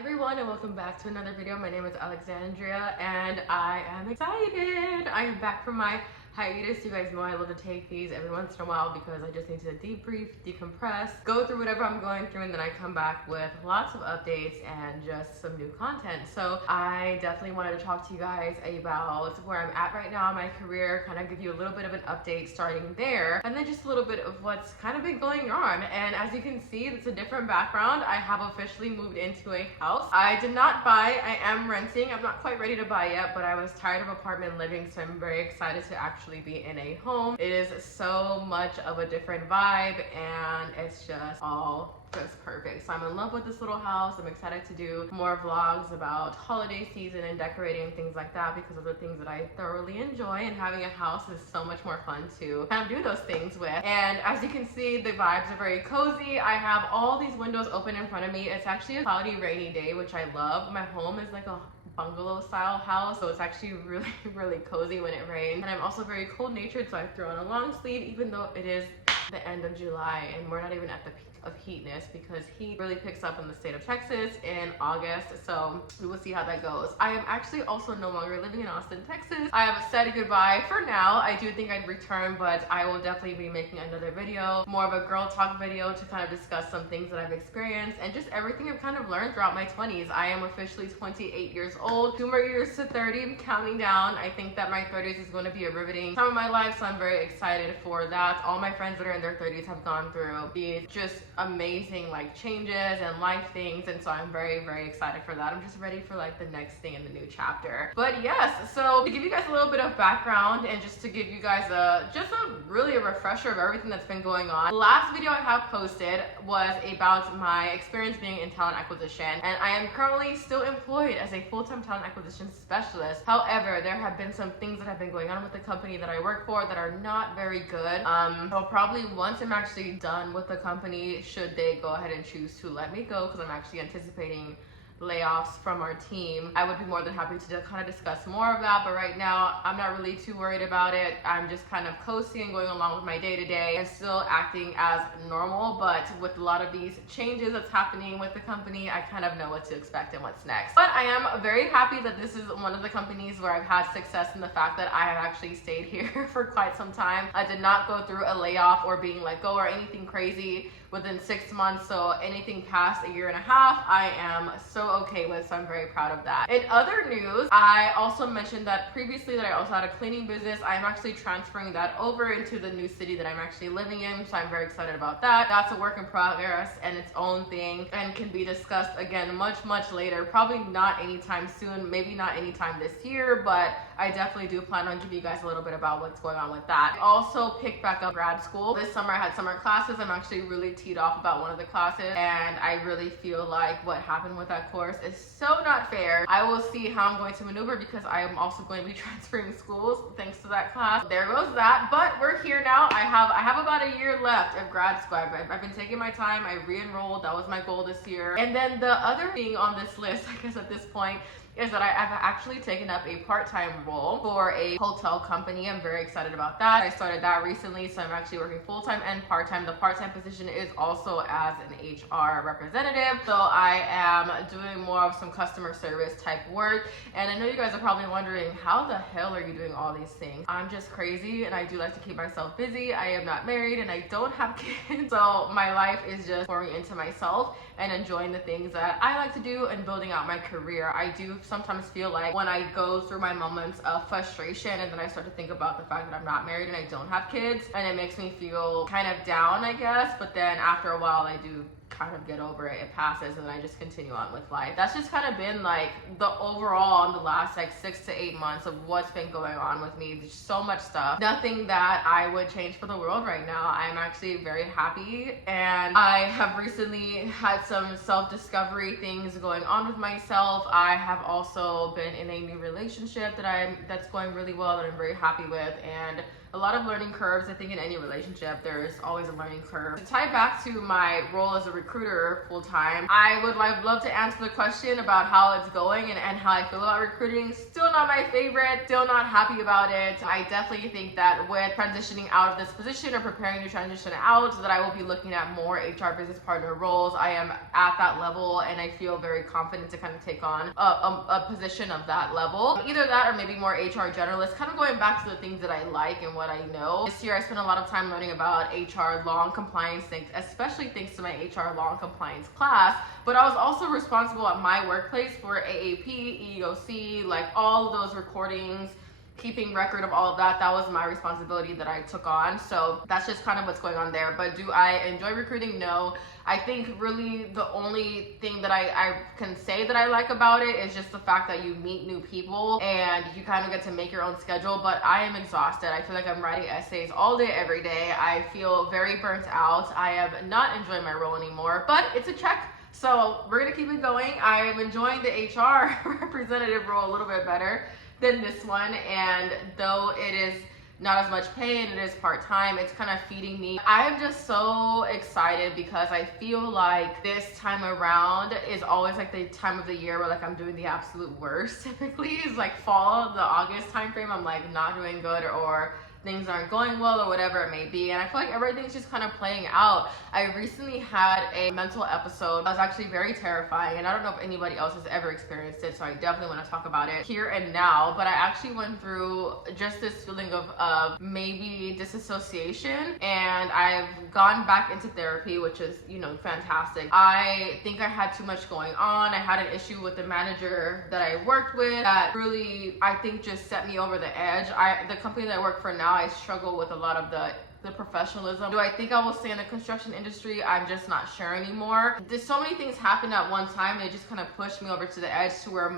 Everyone, and welcome back to another video. My name is Alexandria and I am excited. I am back from my hiatus. You guys know I love to take these every once in a while because I just need to debrief, decompress, go through whatever I'm going through, and then I come back with lots of updates and just some new content. So I definitely wanted to talk to you guys about where I'm at right now in my career, kind of give you a little bit of an update starting there, and then just a little bit of what's kind of been going on. And as you can see, it's a different background. I have officially moved into a house. I did not buy, I am renting. I'm not quite ready to buy yet, but I was tired of apartment living, so I'm very excited to actually be in a home. It is so much of a different vibe and it's just perfect. So I'm in love with this little house. I'm excited to do more vlogs about holiday season and decorating and things like that because of the things that I thoroughly enjoy, and having a house is so much more fun to kind of do those things with. And as you can see, the vibes are very cozy. I have all these windows open in front of me. It's actually a cloudy, rainy day, which I love. My home is like a bungalow style house, so it's actually really cozy when it rains. And I'm also very cold natured, so I throw on a long sleeve even though it is the end of July and we're not even at the peak of heatness, because heat really picks up in the state of Texas in August, so we will see how that goes. I am actually also no longer living in Austin, Texas. I have said goodbye for now. I do think I'd return, but I will definitely be making another video, more of a girl talk video, to kind of discuss some things that I've experienced and just everything I've kind of learned throughout my 20s. I am officially 28 years old, 2 more years to 30. I'm counting down. I think that my 30s is going to be a riveting time of my life, so I'm very excited for that. All my friends that are in their 30s have gone through these just amazing like changes and life things, and so I'm very excited for that. I'm just ready for like the next thing in the new chapter. But yes, so to give you guys a little bit of background and just to give you guys really a refresher of everything that's been going on, the last video I have posted was about my experience being in talent acquisition, and I am currently still employed as a full-time talent acquisition specialist. However, there have been some things that have been going on with the company that I work for that are not very good. So probably once I'm actually done with the company, should they go ahead and choose to let me go, because I'm actually anticipating layoffs from our team, I would be more than happy to kind of discuss more of that. But right now I'm not really too worried about it. I'm just kind of coasting and going along with my day-to-day and still acting as normal, but with a lot of these changes that's happening with the company, I kind of know what to expect and what's next. But I am very happy that this is one of the companies where I've had success in the fact that I have actually stayed here for quite some time. I did not go through a layoff or being let go or anything crazy within 6 months, so anything past a year and a half I am so okay with, so I'm very proud of that. In other news, I also mentioned that previously that I also had a cleaning business. I'm actually transferring that over into the new city that I'm actually living in, so I'm very excited about that. That's a work in progress and its own thing and can be discussed again much later, probably not anytime soon, maybe not anytime this year, but I definitely do plan on giving you guys a little bit about what's going on with that. I also picked back up grad school. This summer I had summer classes. I'm actually really teed off about one of the classes, and I really feel like what happened with that course is so not fair. I will see how I'm going to maneuver because I am also going to be transferring schools thanks to that class. There goes that, but we're here now. I have about a year left of grad school. I've been taking my time. I re-enrolled. That was my goal this year. And then the other thing on this list, I guess at this point, is that I've actually taken up a part-time role for a hotel company. I'm very excited about that. I started that recently, so I'm actually working full-time and part-time. The part-time position is also as an HR representative, so I am doing more of some customer service type work. And I know you guys are probably wondering, how the hell are you doing all these things? I'm just crazy and I do like to keep myself busy. I am not married and I don't have kids, so my life is just pouring into myself and enjoying the things that I like to do and building out my career. I do sometimes feel like when I go through my moments of frustration and then I start to think about the fact that I'm not married and I don't have kids, and it makes me feel kind of down, I guess, but then after a while I do kind of get over it. It passes and then I just continue on with life. That's just kind of been like the overall in the last like 6 to 8 months of what's been going on with me. There's so much stuff. Nothing that I would change for the world right now. I'm actually very happy, and I have recently had some self-discovery things going on with myself. I have also been in a new relationship that's going really well, that I'm very happy with, and a lot of learning curves. I think in any relationship, there's always a learning curve. To tie back to my role as a recruiter full time, I would love to answer the question about how it's going and how I feel about recruiting. Still not my favorite, still not happy about it. I definitely think that with transitioning out of this position or preparing to transition out, that I will be looking at more HR business partner roles. I am at that level and I feel very confident to kind of take on a position of that level. Either that or maybe more HR generalist, kind of going back to the things that I like and what I know. This year I spent a lot of time learning about HR law and compliance things, especially thanks to my HR law and compliance class. But I was also responsible at my workplace for AAP, EEOC, like all of those recordings, keeping record of all of that. That was my responsibility that I took on. So that's just kind of what's going on there. But do I enjoy recruiting? No. I think really the only thing that I can say that I like about it is just the fact that you meet new people and you kind of get to make your own schedule. But I am exhausted. I feel like I'm writing essays all day, every day. I feel very burnt out. I am not enjoying my role anymore, but it's a check. So we're gonna keep it going. I am enjoying the HR representative role a little bit better than this one, and though it is not as much pay and it is part-time, it's kind of feeding me. I am just so excited because I feel like this time around is always like the time of the year where like I'm doing the absolute worst. Typically is like fall, the August time frame, I'm like not doing good or things aren't going well or whatever it may be, and I feel like everything's just kind of playing out. I recently had a mental episode that was actually very terrifying, and I don't know if anybody else has ever experienced it, so I definitely want to talk about it here and now. But I actually went through just this feeling of maybe disassociation, and I've gone back into therapy, which is, you know, fantastic. I think I had too much going on. I had an issue with the manager that I worked with that really, I think, just set me over the edge. The company that I work for now, I struggle with a lot of the professionalism. Do I think I will stay in the construction industry? I'm just not sure anymore. There's so many things happened at one time and it just kind of pushed me over to the edge to where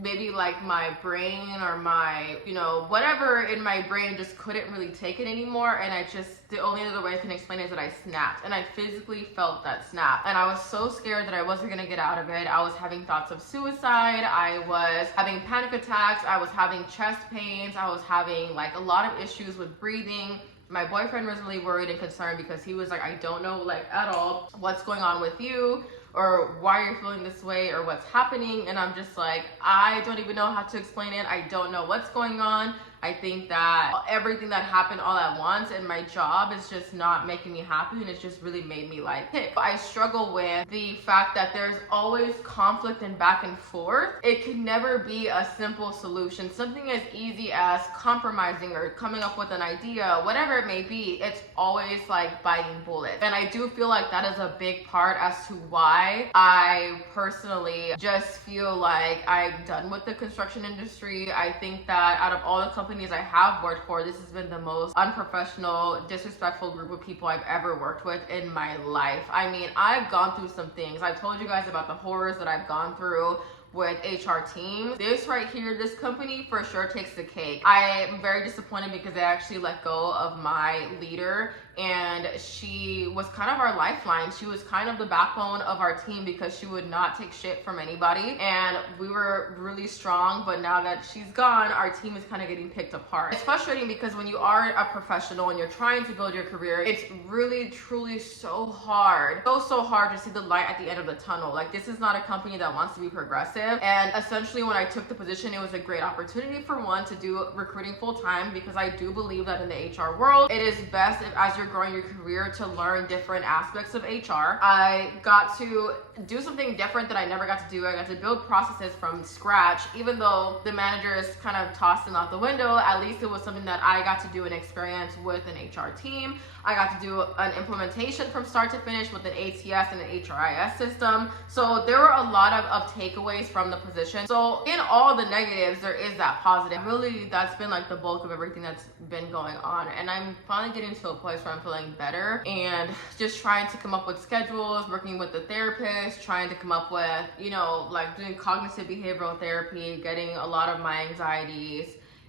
maybe like my brain or my, you know, whatever in my brain just couldn't really take it anymore. And the only other way I can explain it is that I snapped, and I physically felt that snap. And I was so scared that I wasn't gonna get out of it. I was having thoughts of suicide. I was having panic attacks. I was having chest pains. I was having like a lot of issues with breathing. My boyfriend was really worried and concerned because he was like, I don't know like at all what's going on with you or why you're feeling this way or what's happening. And I'm just like, I don't even know how to explain it. I don't know what's going on. I think that everything that happened all at once and my job is just not making me happy, and it's just really made me like hit. I struggle with the fact that there's always conflict and back and forth. It can never be a simple solution. Something as easy as compromising or coming up with an idea, whatever it may be, it's always like biting bullets. And I do feel like that is a big part as to why I personally just feel like I'm done with the construction industry. I think that out of all the companies I have worked for, this has been the most unprofessional, disrespectful group of people I've ever worked with in my life. I mean, I've gone through some things. I've told you guys about the horrors that I've gone through with HR teams. This right here, this company for sure takes the cake. I am very disappointed because they actually let go of my leader, and she was kind of our lifeline. She was kind of the backbone of our team because she would not take shit from anybody, and we were really strong. But now that she's gone, our team is kind of getting picked apart. It's frustrating because when you are a professional and you're trying to build your career, it's really truly so hard to see the light at the end of the tunnel. Like, this is not a company that wants to be progressive. And essentially when I took the position, it was a great opportunity for one to do recruiting full time, because I do believe that in the HR world, it is best if, as you're growing your career, to learn different aspects of HR. I got to do something different that I never got to do. I got to build processes from scratch. Even though the managers kind of tossed them out the window, at least it was something that I got to do and experience with an HR team. I got to do an implementation from start to finish with an ATS and an HRIS system. So there were a lot of takeaways from the position. So in all the negatives, there is that positive. Really, that's been like the bulk of everything that's been going on. And I'm finally getting to a place where I'm feeling better and just trying to come up with schedules, working with the therapist, trying to come up with, you know, like doing cognitive behavioral therapy, getting a lot of my anxieties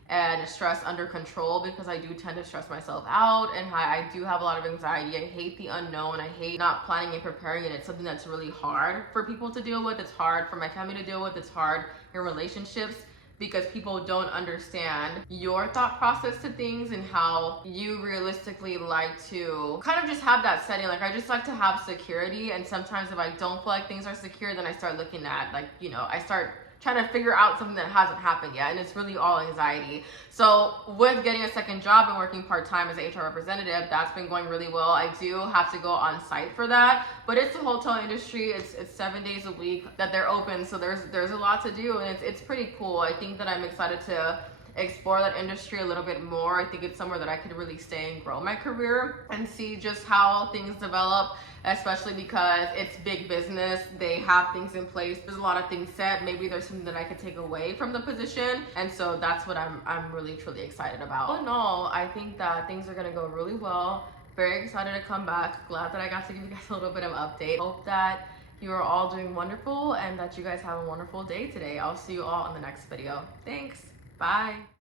and stress under control, because I do tend to stress myself out, and I do have a lot of anxiety. I hate the unknown. I hate not planning and preparing, and it's something that's really hard for people to deal with. It's hard for my family to deal with. It's hard in relationships. because people don't understand your thought process to things and how you realistically like to kind of just have that setting. Like, I just like to have security, and sometimes if I don't feel like things are secure, then I start looking at, like, you know, I start trying to figure out something that hasn't happened yet, and it's really all anxiety. So with getting a second job and working part-time as an HR representative, that's been going really well. I do have to go on site for that, but it's the hotel industry. It's 7 days a week that they're open, so there's a lot to do, and it's pretty cool. I think that I'm excited to explore that industry a little bit more. I think it's somewhere that I could really stay and grow my career and see just how things develop, especially because it's big business. They have things in place. There's a lot of things set. Maybe there's something that I could take away from the position. And so that's what I'm really, truly excited about. All in all, I think that things are gonna go really well. Very excited to come back. Glad that I got to give you guys a little bit of an update. Hope that you are all doing wonderful and that you guys have a wonderful day today. I'll see you all in the next video. Thanks. Bye.